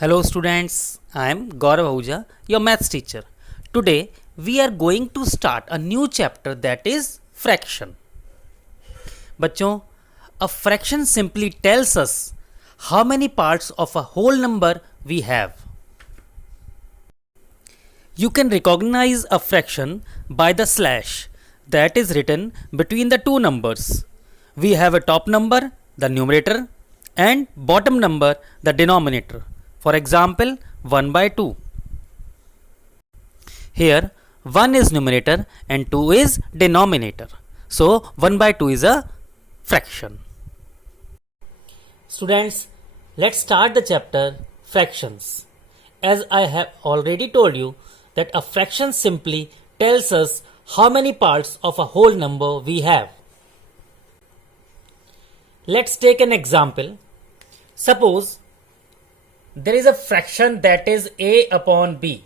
Hello students, I am Gaurav Ahuja, your maths teacher. Today we are going to start a new chapter that is fraction. बच्चों, a fraction simply tells us how many parts of a whole number we have. You can recognize a fraction by the slash that is written between the two numbers. We have a top number, the numerator, and bottom number, the denominator. For example, 1 by 2. Here 1 is numerator and 2 is denominator. So 1 by 2 is a fraction. Students, let's start the chapter fractions. As I have already told you that a fraction simply tells us how many parts of a whole number we have. Let's take an example. Suppose there is a fraction that is a upon b.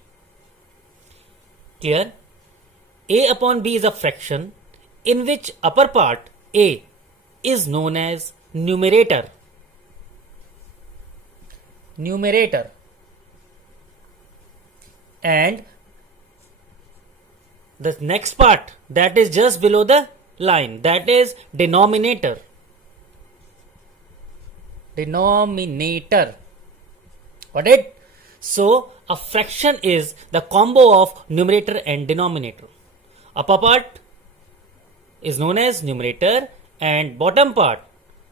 Clear? A upon b is a fraction in which upper part a is known as numerator. And the next part that is just below the line, that is denominator. Got it? So a fraction is the combo of numerator and denominator. Upper part is known as numerator and bottom part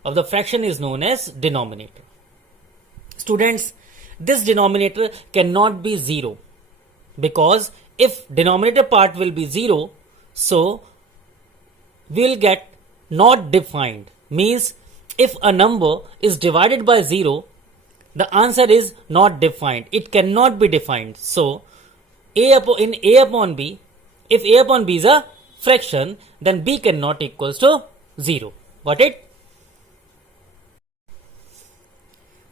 of the fraction is known as denominator. Students, this denominator cannot be 0 because if denominator part will be 0, so we'll get not defined. Means if a number is divided by 0, the answer is not defined. It cannot be defined. So, in A upon B, if A upon B is a fraction, then B cannot equals to 0. Got it?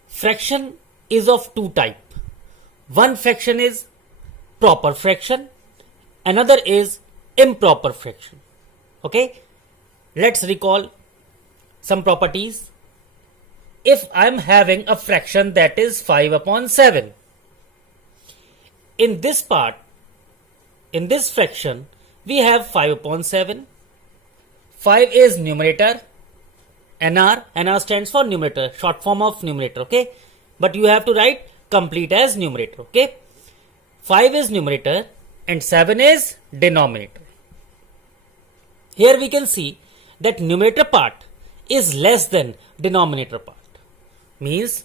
Fraction is of two types. One fraction is proper fraction. Another is improper fraction. Okay? Let's recall some properties. If I am having a fraction that is 5 upon 7, in this part, in this fraction, we have 5 upon 7. 5 is numerator, NR stands for numerator, short form of numerator, okay? But you have to write complete as numerator, okay? 5 is numerator and 7 is denominator. Here we can see that numerator part is less than denominator part. Means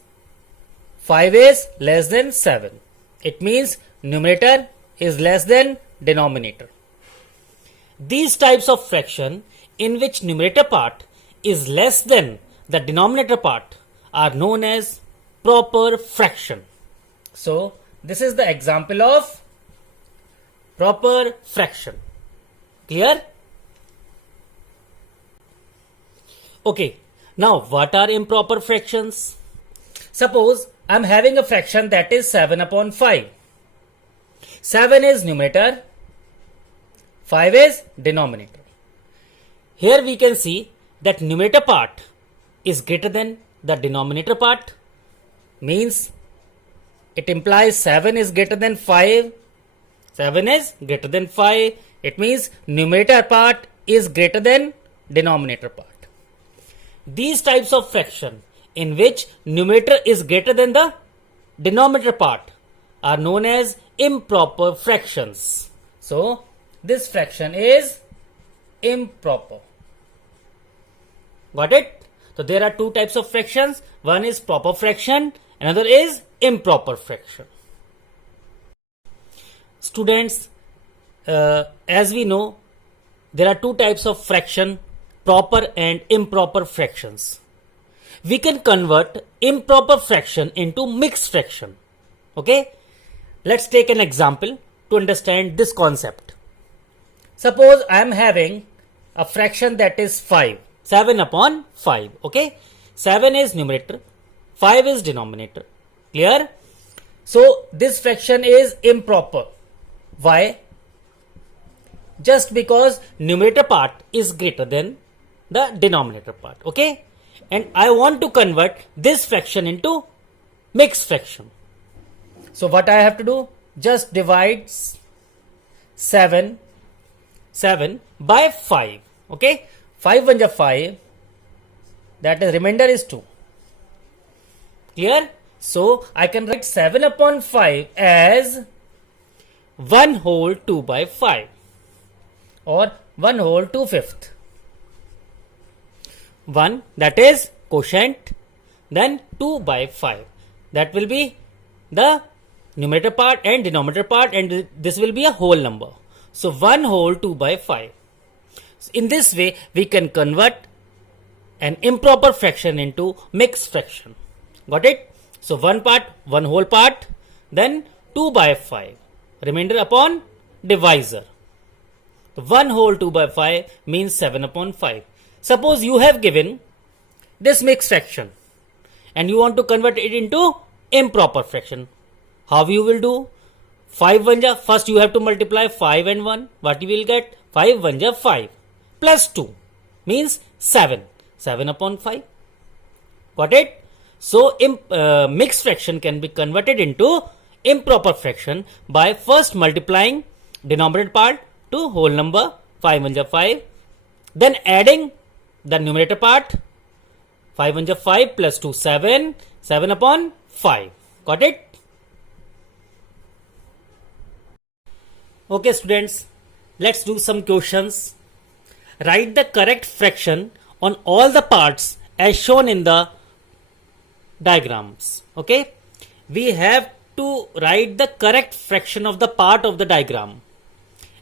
5 is less than 7. It means numerator is less than denominator. These types of fraction in which numerator part is less than the denominator part are known as proper fraction. So this is the example of proper fraction. Clear? Okay. Now what are improper fractions? Suppose I am having a fraction that is 7 upon 5. 7 is numerator, 5 is denominator. Here we can see that numerator part is greater than the denominator part. Means it implies 7 is greater than 5. 7 is greater than 5. It means numerator part is greater than denominator part. These types of fraction in which numerator is greater than the denominator part are known as improper fractions. So this fraction is improper. Got it? So there are two types of fractions. One is proper fraction, another is improper fraction. Students, as we know, there are two types of fraction, proper and improper fractions. We can convert improper fraction into mixed fraction. Okay? Let's take an example to understand this concept. Suppose I am having a fraction that is 5. 7 upon 5. Okay? 7 is numerator, 5 is denominator. Clear? So this fraction is improper. Why? Just because numerator part is greater than the denominator part. Okay? And I want to convert this fraction into mixed fraction. So what I have to do? Just divide 7 by 5. Okay, 5 1 5, that is remainder is 2. Clear? So I can write 7 upon 5 as 1 whole 2 by 5 or 1 whole 2/5. 1, that is quotient, then 2 by 5, that will be the numerator part and denominator part, and this will be a whole number. So 1 whole 2 by 5. In this way we can convert an improper fraction into mixed fraction. Got it? So 1 part, 1 whole part, then 2 by 5, remainder upon divisor. 1 whole 2 by 5 means 7 upon 5. Suppose you have given this mixed fraction and you want to convert it into improper fraction. How you will do? 5 1 ja, first you have to multiply 5 and 1. What you will get? 5 1 ja 5 plus 2 means 7. 7 upon 5. Got it? So mixed fraction can be converted into improper fraction by first multiplying denominator part to whole number 5 1 ja 5, then adding the numerator part 5 1 ja 5 plus 2 7, 7 upon 5. Got it? Okay students, let's do some questions. Write the correct fraction on all the parts as shown in the diagrams. Okay, we have to write the correct fraction of the part of the diagram.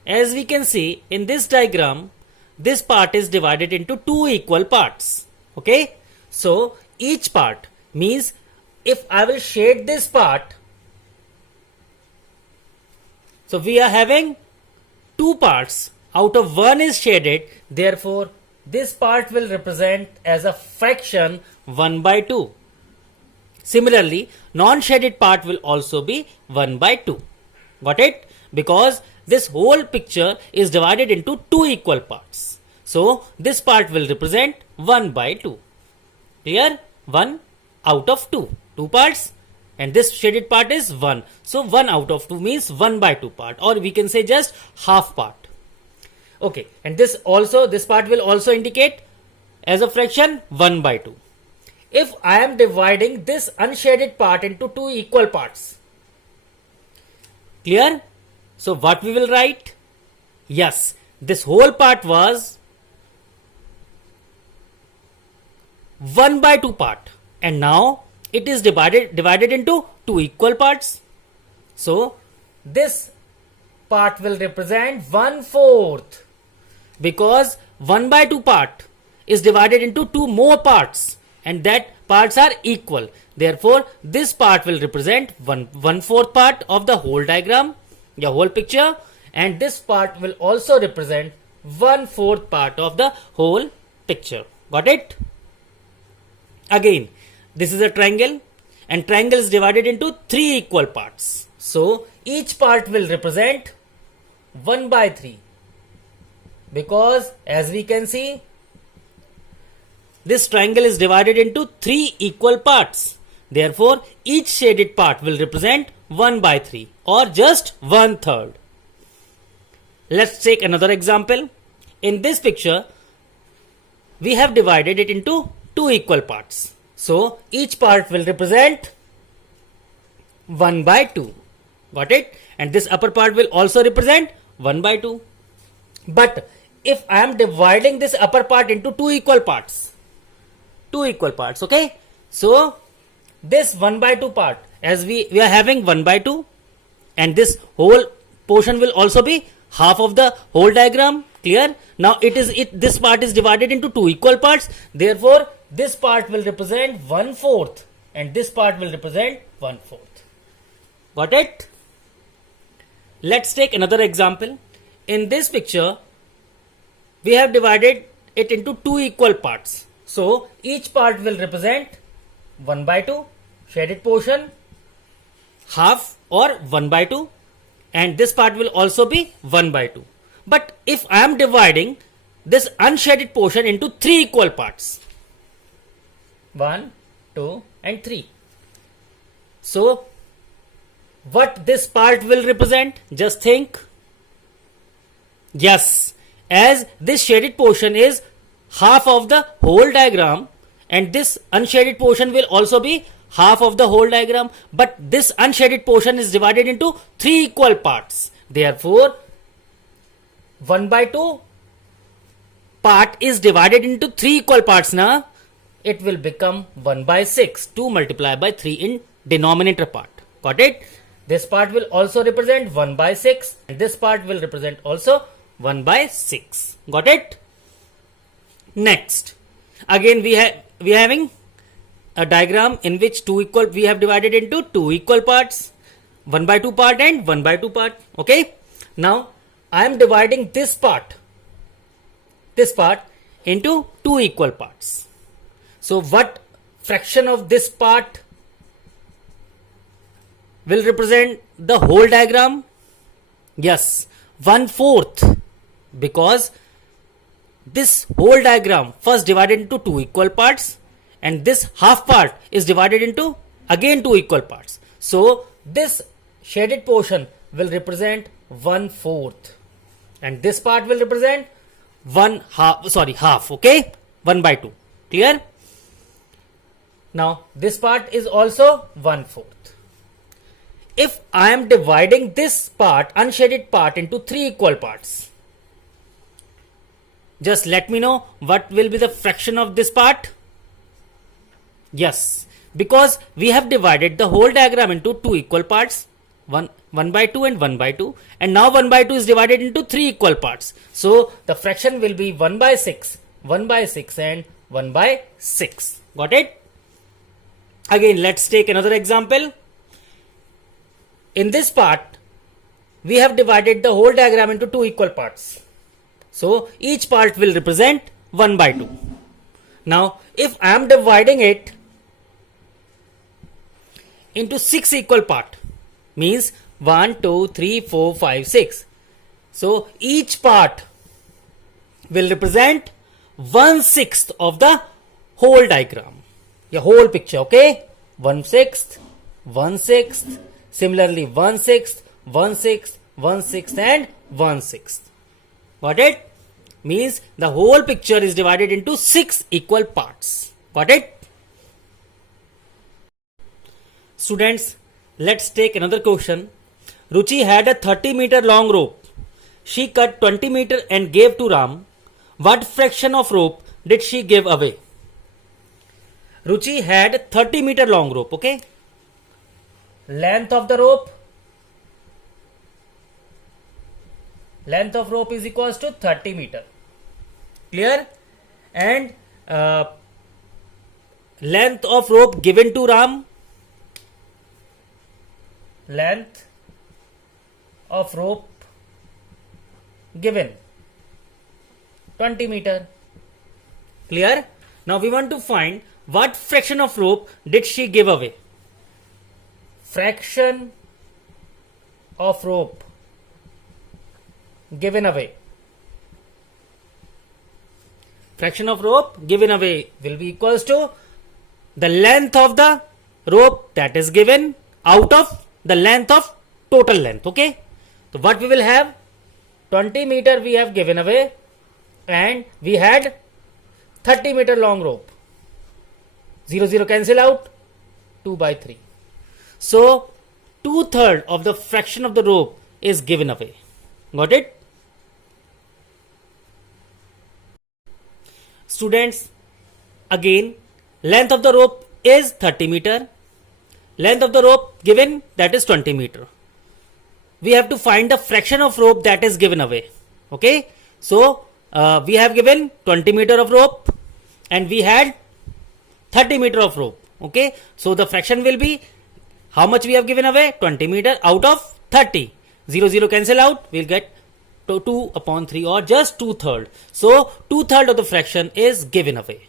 As we can see in this diagram, this part is divided into 2 equal parts. Okay, so each part means if I will shade this part, so we are having 2 parts, out of 1 is shaded, therefore this part will represent as a fraction 1 by 2. Similarly, non-shaded part will also be 1 by 2. Got it? Because this whole picture is divided into 2 equal parts. So this part will represent 1 by 2. Clear? 1 out of 2. 2 parts, and this shaded part is 1. So 1 out of 2 means 1 by 2 part, or we can say just half part. Okay, and this part will also indicate as a fraction 1 by 2. If I am dividing this unshaded part into 2 equal parts, clear? So what we will write? Yes, this whole part was 1 by 2 part, and now it is divided into 2 equal parts. So this part will represent 1/4, because 1 by 2 part is divided into 2 more parts, and that parts are equal. Therefore this part will represent 1/4 part of the whole diagram, the whole picture, and this part will also represent 1/4 part of the whole picture. Got it? Again, this is a triangle, and triangle is divided into 3 equal parts. So each part will represent 1 by 3, because as we can see, this triangle is divided into 3 equal parts. Therefore each shaded part will represent 1 by 3, or just 1/3. Let's take another example. In this picture we have divided it into 2 equal parts. So each part will represent 1 by 2. Got it? And this upper part will also represent 1 by 2. But if I am dividing this upper part into 2 equal parts, okay? So this 1 by 2 part, as we are having 1 by 2, and this whole portion will also be half of the whole diagram. Clear? Now this part is divided into 2 equal parts. Therefore this part will represent 1/4, and this part will represent 1/4. Got it? Let's take another example. In this picture we have divided it into 2 equal parts. So each part will represent 1 by 2, shaded portion, half or 1 by 2, and this part will also be 1 by 2. But if I am dividing this unshaded portion into 3 equal parts, 1, 2 and 3, so what this part will represent? Just think. Yes, as this shaded portion is half of the whole diagram, and this unshaded portion will also be half of the whole diagram, but this unshaded portion is divided into 3 equal parts. Therefore, 1 by 2 part is divided into 3 equal parts now. It will become 1 by 6. 2 multiplied by 3 in denominator part. Got it? This part will also represent 1 by 6, and this part will represent also 1 by 6. Got it? Next, again we are having a diagram in which we have divided into 2 equal parts, 1 by 2 part and 1 by 2 part. Okay, now I am dividing this part into 2 equal parts. So what fraction of this part will represent the whole diagram? Yes, 1/4, because this whole diagram first divided into 2 equal parts, and this half part is divided into again 2 equal parts. So this shaded portion will represent 1/4, and this part will represent half. Okay, 1 by 2. Clear? Now this part is also 1/4. If I am dividing this part, unshaded part, into 3 equal parts, just let me know what will be the fraction of this part. Yes, because we have divided the whole diagram into 2 equal parts, 1 by 2 and 1 by 2, and now 1 by 2 is divided into 3 equal parts. So the fraction will be 1 by 6, 1 by 6 and 1 by 6. Got it? Again, let's take another example. In this part, we have divided the whole diagram into 2 equal parts. So each part will represent 1 by 2. Now, if I am dividing it into 6 equal part, means 1, 2, 3, 4, 5, 6. So each part will represent 1/6 of the whole diagram, the whole picture. Okay, 1/6, 1/6, similarly 1/6, 1/6, 1/6 and 1/6. Got it? Means the whole picture is divided into 6 equal parts. Got it? Students, let's take another question. Ruchi had a 30-meter long rope. She cut 20 meter and gave to Ram. What fraction of rope did she give away? Ruchi had 30-meter long rope. Okay. Length of the rope. Length of rope is equals to 30 meter. Clear? And length of rope given to Ram. Length of rope given 20 meter. Clear? Now we want to find what fraction of rope did she give away. Fraction of rope given away. Fraction of rope given away will be equals to the length of the rope that is given out of the length of total length. Okay. So what we will have, 20 meter we have given away, and we had 30 meter long rope. 0, 0 cancel out, 2 by 3. So 2/3 of the fraction of the rope is given away. Got it? Students, again, length of the rope is 30 meter. Length of the rope given, that is 20 meter. We have to find the fraction of rope that is given away. Okay. So we have given 20 meter of rope and we had 30 meter of rope. Okay. So the fraction will be how much we have given away? 20 meter out of 30. 0, 0 cancel out. We'll get 2/3 or just 2/3. So 2/3 of the fraction is given away.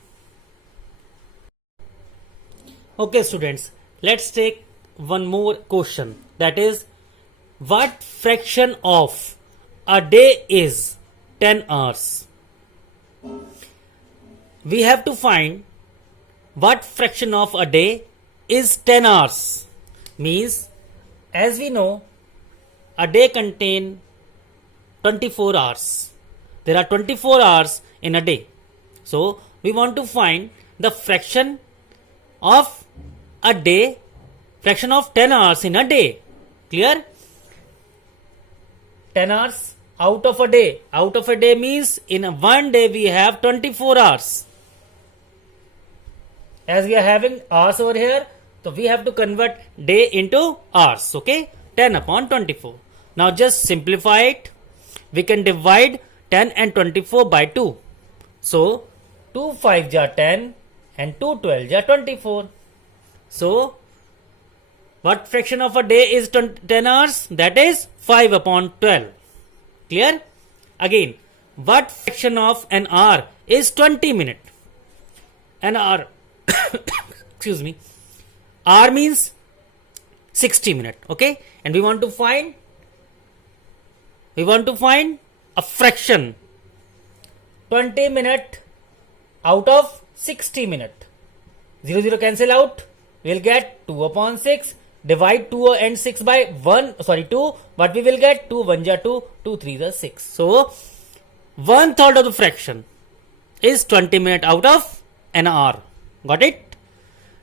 Okay students, let's take one more question. That is, what fraction of a day is 10 hours? We have to find what fraction of a day is 10 hours. Means as we know, a day contains 24 hours. There are 24 hours in a day. So we want to find the fraction of a day, fraction of 10 hours in a day. Clear? 10 hours out of a day. Out of a day means in one day we have 24 hours. As we are having hours over here, so we have to convert day into hours. Okay? 10 upon 24. Now just simplify it. We can divide 10 and 24 by 2. So 2 5 ja 10 and 2 12 ja 24. So what fraction of a day is 10 hours? That is 5 upon 12. Clear? Again, what fraction of an hour is 20 minutes? An hour, excuse me, hour means 60 minutes. Okay? And we want to find a fraction 20 minutes out of 60 minutes. 0 0 cancel out. We will get 2 upon 6. Divide 2 and 6 by 2. What we will get? 2 1 ja 2, 2 3 ja 6. So 1/3 of the fraction is 20 minutes out of an hour. Got it?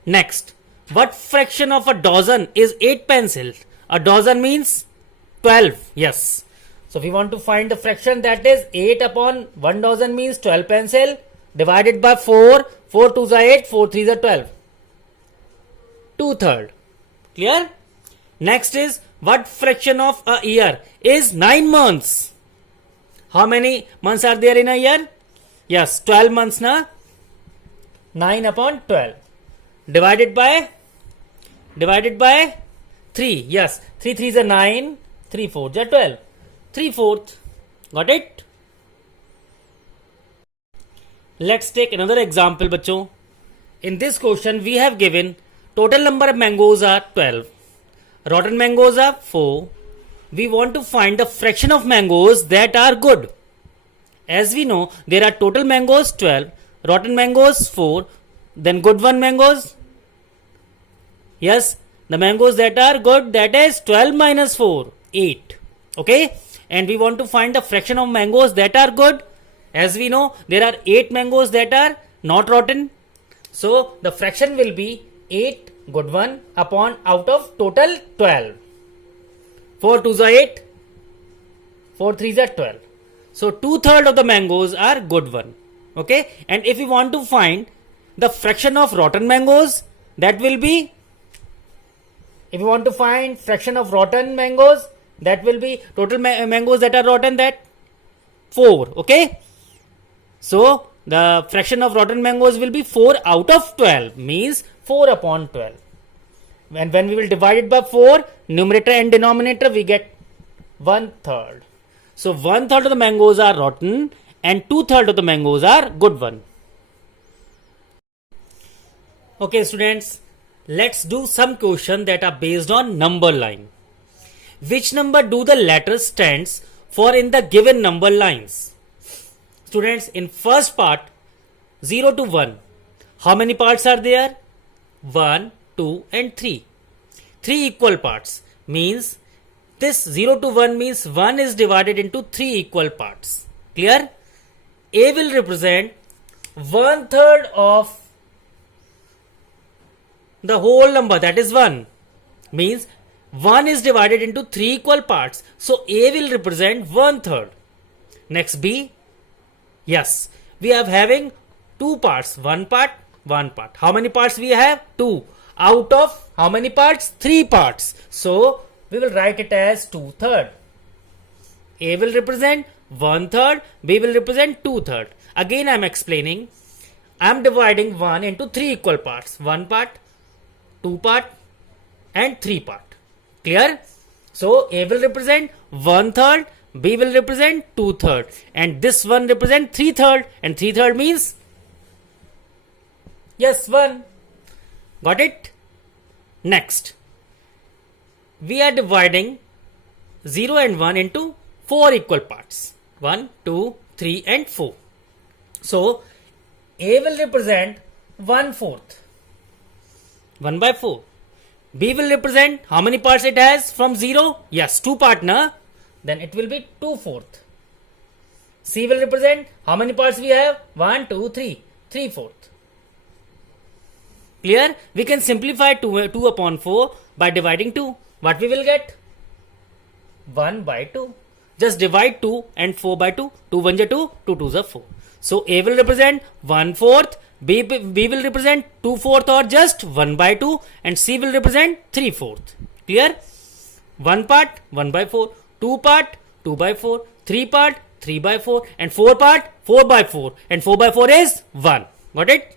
Next, what fraction of a dozen is 8 pencils? A dozen means 12. Yes. So we want to find the fraction, that is 8 upon 1 dozen means 12 pencil, divided by 4. 4 2 ja 8, 4 3 ja 12. 2/3. Clear? Next is, what fraction of a year is 9 months? How many months are there in a year? Yes, 12 months na? 9 upon 12. Divided by 3. Yes, 3 3 is 9, 3 4 is 12. 3/4. Got it? Let's take another example, bachcho. In this question, we have given total number of mangoes are 12. Rotten mangoes are 4. We want to find the fraction of mangoes that are good. As we know, there are total mangoes 12, rotten mangoes 4, then good one mangoes. Yes, the mangoes that are good, that is 12 minus 4, 8. Okay? And we want to find the fraction of mangoes that are good. As we know, there are 8 mangoes that are not rotten. So the fraction will be 8 good one upon out of total 12. 4 2 is 8, 4 3 is 12. So 2/3 of the mangoes are good one. Okay? And if we want to find the fraction of rotten mangoes, that will be, if we want to find fraction of rotten mangoes, that will be total mangoes that are rotten, that 4. Okay? So the fraction of rotten mangoes will be 4 out of 12, means 4 upon 12. And when we will divide it by 4, numerator and denominator, we get 1/3. So 1/3 of the mangoes are rotten and 2/3 of the mangoes are good one. Okay students, let's do some question that are based on number line. Which number do the letters stands for in the given number lines? Students, in first part, 0 to 1, how many parts are there? 1, 2 and 3. 3 equal parts, means this 0 to 1 means 1 is divided into 3 equal parts. Clear? A will represent 1/3 of the whole number, that is 1. Means 1 is divided into 3 equal parts. So A will represent 1/3. Next B. Yes, we are having 2 parts. 1 part, 1 part. How many parts we have? 2. Out of how many parts? 3 parts. So we will write it as 2/3. A will represent 1/3. B will represent 2/3. Again I am explaining. I am dividing 1 into 3 equal parts. 1 part, 2 part and 3 part. Clear? So A will represent 1/3, B will represent 2/3, and this one represent 3/3, and 3/3 means, yes, 1. Got it? Next, we are dividing 0 and 1 into 4 equal parts. 1, 2, 3 and 4. So A will represent 1/4, 1/4. B will represent how many parts it has from 0? Yes, 2 part, na? Then it will be 2/4. C will represent how many parts we have? 1, 2, 3. 3/4. Clear? We can simplify 2 upon 4 by dividing 2. What we will get? 1 by 2. Just divide 2 and 4 by 2. 2 1 is 2, 2 2 is 4. So A will represent 1/4, B will represent 2/4 or just 1 by 2, and C will represent 3/4. Clear? 1 part 1 by 4, 2 part 2 by 4, 3 part 3 by 4, and 4 part 4 by 4, and 4 by 4 is 1. Got it?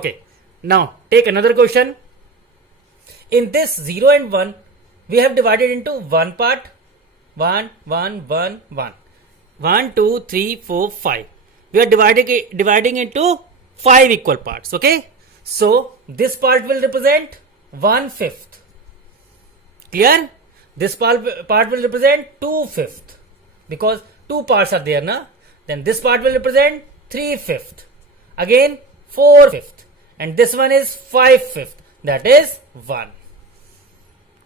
Okay. Now take another question. In this 0 and 1, we have divided into 1 part 1 1 1 1 1 2 3 4 5. We are dividing into 5 equal parts. Okay, so this part will represent 1/5. Clear? This part will represent 2/5 because 2 parts are there, na? Then this part will represent 3/5. Again 4/5, and this one is 5/5. That is 1.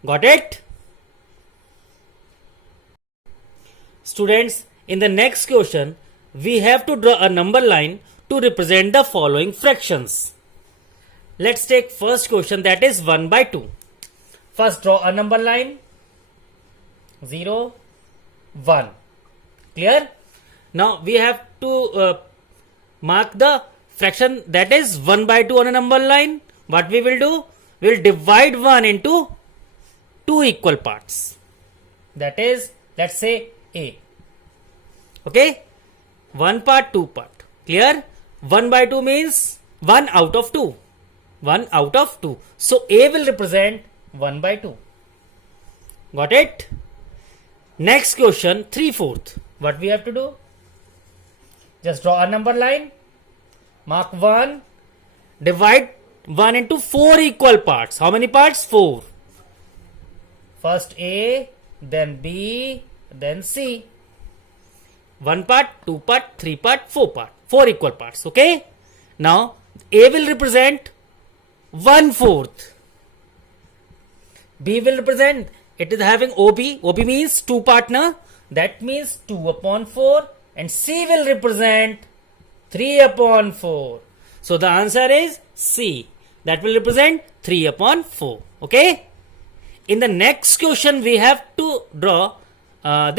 Got it? Students, in the next question, we have to draw a number line to represent the following fractions. Let's take first question, that is 1 by 2. First draw a number line. 0, 1. Clear? Now we have to mark the fraction that is 1 by 2 on a number line. What we will do? We will divide 1 into 2 equal parts. That is, let's say A. Okay? 1 part, 2 part. Clear? 1 by 2 means 1 out of 2. 1 out of 2. So A will represent 1 by 2. Got it? Next question, 3/4. What we have to do? Just draw a number line. Mark 1. Divide 1 into 4 equal parts. How many parts? 4. First A, then B, then C. 1 part, 2 part, 3 part, 4 part. 4 equal parts. Okay? Now, A will represent 1/4. B will represent, it is having OB. OB means 2 partner. That means 2 upon 4. And C will represent 3 upon 4. So, the answer is C. That will represent 3 upon 4. Okay? In the next question, we have to draw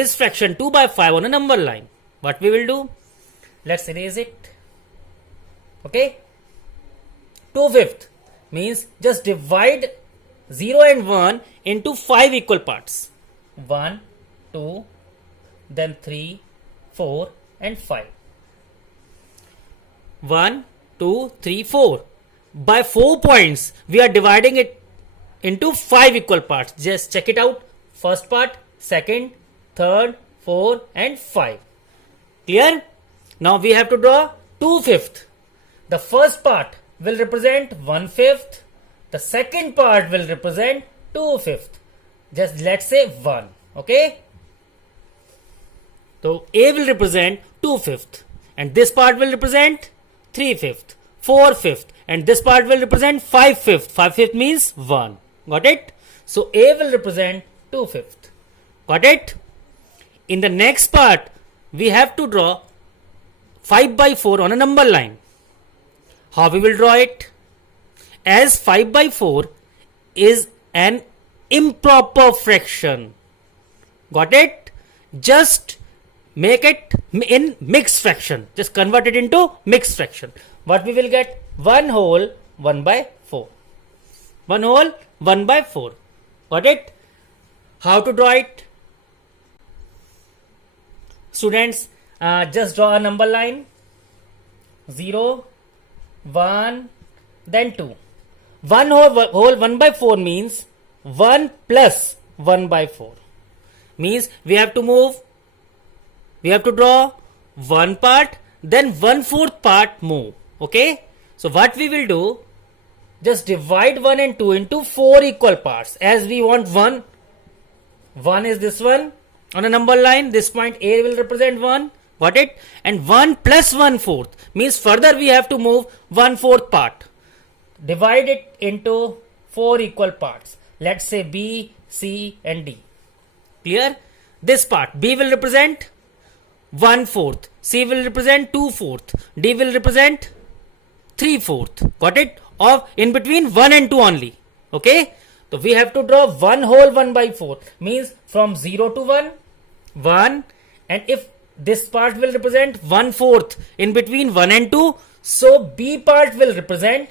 this fraction 2 by 5 on a number line. What we will do? Let's erase it. Okay? 2/5 means just divide 0 and 1 into 5 equal parts. 1, 2, then 3, 4 and 5. 1, 2, 3, 4. By 4 points, we are dividing it into 5 equal parts. Just check it out. First part, second, third, 4 and 5. Clear? Now we have to draw 2/5. The first part will represent 1/5. The second part will represent 2/5. Just let's say 1. Okay? So A will represent 2/5. And this part will represent 3/5, 4/5. And this part will represent 5/5. 5/5 means 1. Got it? So A will represent 2/5. Got it? In the next part, we have to draw 5 by 4 on a number line. How we will draw it? As 5 by 4 is an improper fraction. Got it? Just make it in mixed fraction. Just convert it into mixed fraction. What we will get? 1 whole 1 by 4. 1 whole 1 by 4. Got it? How to draw it? Students, just draw a number line. 0, 1, then 2. 1 whole 1 by 4 means 1 plus 1 by 4. Means we have to move, we have to draw 1 part, then 1/4 part move. Okay? So what we will do, just divide 1 and 2 into 4 equal parts. As we want 1, 1 is this one. On a number line, this point A will represent 1. Got it? And 1 plus 1/4 means further we have to move 1/4 part. Divide it into 4 equal parts. let's say B, C and D. Clear? This part, B will represent 1/4, C will represent 2/4, D will represent 3/4. Got it? Of in between 1 and 2 only. Okay? So we have to draw 1 whole 1/4. Means from 0 to 1, 1. And if this part will represent 1/4 in between 1 and 2, so B part will represent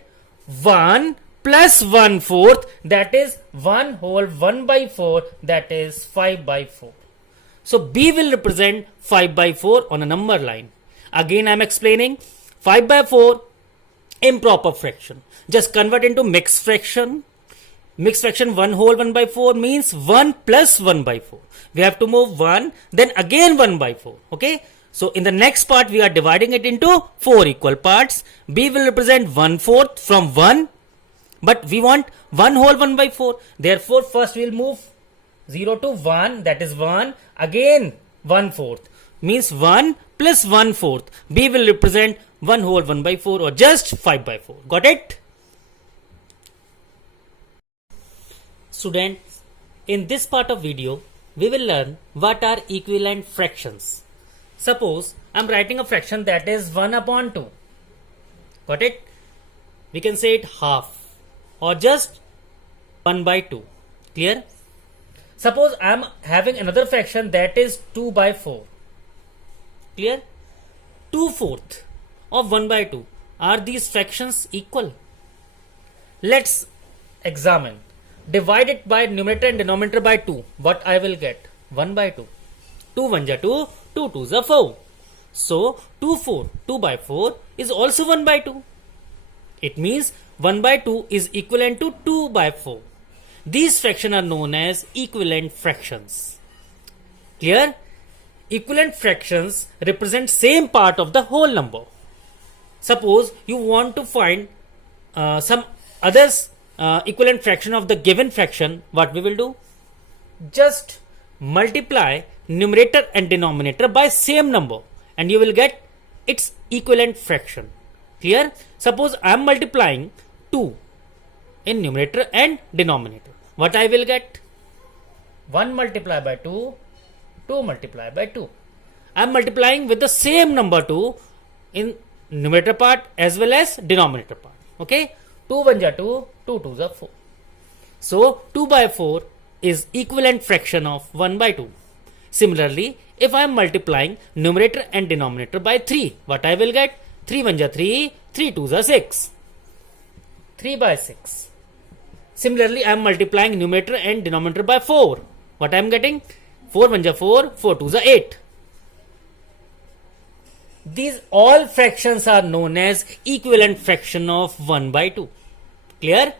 1 plus 1/4, that is 1 whole 1/4, that is 5/4. So B will represent 5/4 on a number line. Again I am explaining 5/4 improper fraction. Just convert into mixed fraction. Mixed fraction 1 whole 1/4 means 1 plus 1/4. We have to move 1, then again 1/4. Okay. So in the next part we are dividing it into 4 equal parts. B will represent 1/4 from 1, but we want 1 whole 1/4. Therefore first we will move 0 to 1, that is 1, again 1/4 means 1 plus 1/4. B will represent 1 whole 1/4 or just 5/4. Got it? Students, in this part of video, we will learn what are equivalent fractions. Suppose I am writing a fraction that is 1/2. Got it? We can say it half or just 1/2. Clear? Suppose I am having another fraction that is 2/4. Clear? 2/4 of 1/2. Are these fractions equal? Let's examine. Divide it by numerator and denominator by 2. What I will get? 1/2. 2 1 ja 2, 2 2 ja 4. So 2/4 is also 1/2. It means 1/2 is equivalent to 2/4. These fractions are known as equivalent fractions. Clear? Equivalent fractions represent same part of the whole number. Suppose you want to find some others equivalent fraction of the given fraction, what we will do? Just multiply numerator and denominator by same number and you will get its equivalent fraction. Clear? Suppose I am multiplying 2 in numerator and denominator. What I will get? 1 multiplied by 2, 2 multiplied by 2. I am multiplying with the same number 2 in numerator part as well as denominator part. Okay? 2 1 ja 2, 2 2 ja 4. So 2/4 is equivalent fraction of 1/2. Similarly, if I am multiplying numerator and denominator by 3, what I will get? 3 1 ja 3, 3 2 ja 6. 3/6. Similarly, I am multiplying numerator and denominator by 4. What I am getting? 4 1 ja 4, 4 2 ja 8. These all fractions are known as equivalent fraction of 1/2. Clear?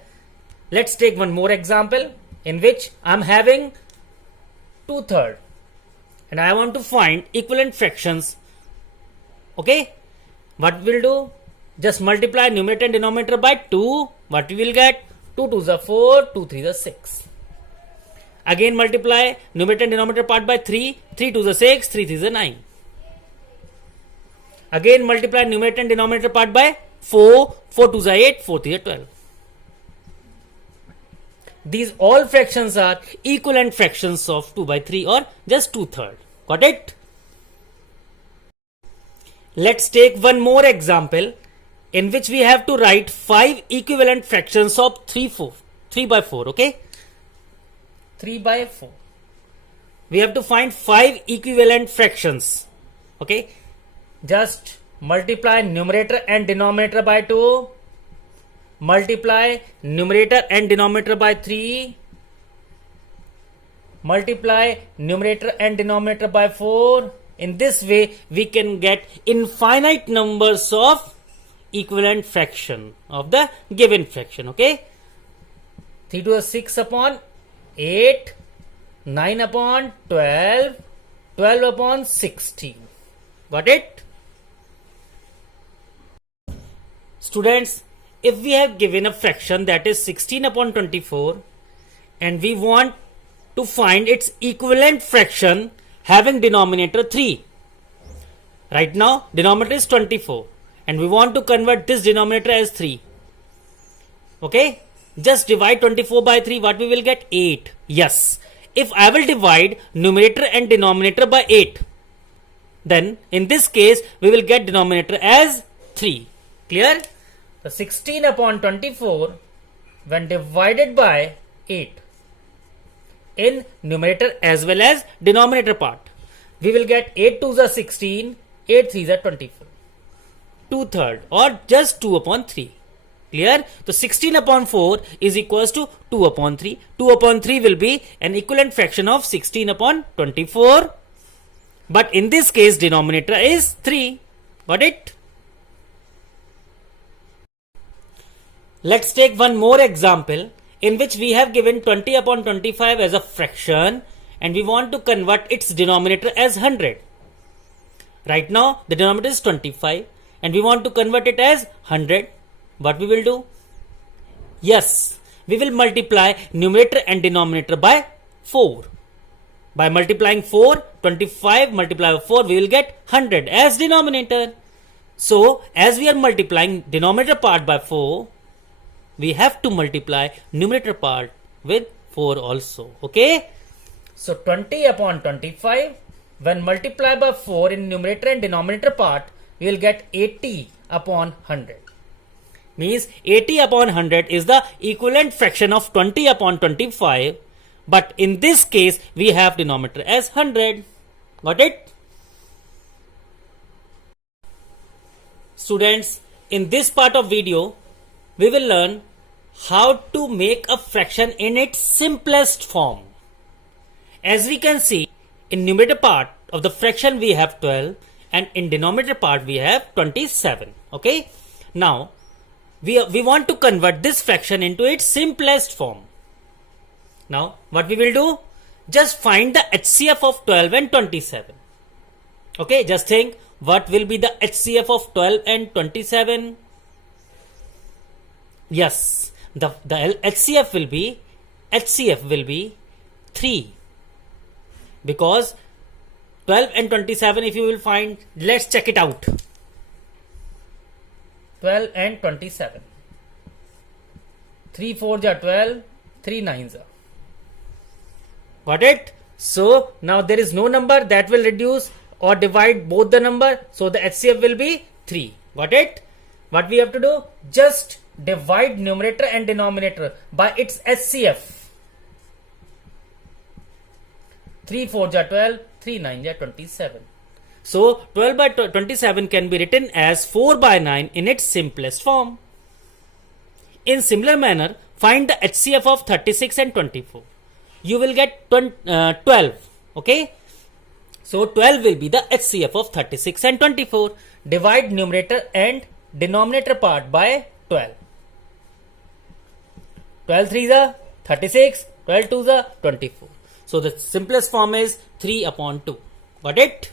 Let's take one more example in which I am having 2/3 and I want to find equivalent fractions. Okay? What we'll do? Just multiply numerator and denominator by 2. What we will get? 2 2 ja 4, 2 3 ja 6. Again multiply numerator and denominator part by 3. 3 2 ja 6, 3 3 ja 9. Again multiply numerator and denominator part by 4. 4 2 ja 8, 4 3 ja 12. These all fractions are equivalent fractions of 2/3 or just 2/3. Got it? Let's take one more example in which we have to write 5 equivalent fractions of 3/4. Okay? 3/4. We have to find 5 equivalent fractions. Okay? Just multiply numerator and denominator by 2. Multiply numerator and denominator by 3. Multiply numerator and denominator by 4. In this way, we can get infinite numbers of equivalent fraction of the given fraction. Okay? 3 to the 6 upon 8, 9 upon 12, 12 upon 16. Got it? Students, if we have given a fraction that is 16 upon 24 and we want to find its equivalent fraction having denominator 3. Right now denominator is 24 and we want to convert this denominator as 3. Okay? Just divide 24 by 3. What we will get? 8. Yes. If I will divide numerator and denominator by 8, then in this case we will get denominator as 3. Clear? The 16 upon 24 when divided by 8 in numerator as well as denominator part, we will get 8 2s are 16, 8 3s are 24. 2/3 or just 2 upon 3. Clear? So 16 upon 4 is equals to 2 upon 3. 2 upon 3 will be an equivalent fraction of 16 upon 24. But in this case, denominator is 3. Got it? Let's take one more example in which we have given 20 upon 25 as a fraction and we want to convert its denominator as 100. Right now, the denominator is 25 and we want to convert it as 100. What we will do? Yes, we will multiply numerator and denominator by 4. By multiplying 4, 25 multiplied by 4, we will get 100 as denominator. So, as we are multiplying denominator part by 4, we have to multiply numerator part with 4 also. Okay? So, 20 upon 25, when multiplied by 4 in numerator and denominator part, we will get 80 upon 100. Means 80 upon 100 is the equivalent fraction of 20 upon 25. But in this case, we have denominator as 100. Got it? Students, in this part of video, we will learn how to make a fraction in its simplest form. As we can see, in numerator part of the fraction we have 12 and in denominator part we have 27. Okay? Now, we want to convert this fraction into its simplest form. Now, what we will do? Just find the HCF of 12 and 27. Okay, just think what will be the HCF of 12 and 27? Yes, the HCF will be 3. Because 12 and 27, if you will find, let's check it out. 12 and 27. 3 4s are 12, 3 9s are. Got it? So now there is no number that will reduce or divide both the number. So the HCF will be 3. Got it? What we have to do? Just divide numerator and denominator by its HCF. 3 4s are 12, 3 9s are 27. So 12 by 27 can be written as 4 by 9 in its simplest form. In similar manner, find the HCF of 36 and 24. You will get 12. Okay? So 12 will be the HCF of 36 and 24. Divide numerator and denominator part by 12. 12 3s are 36, 12 2s are 24. So the simplest form is 3 upon 2. Got it?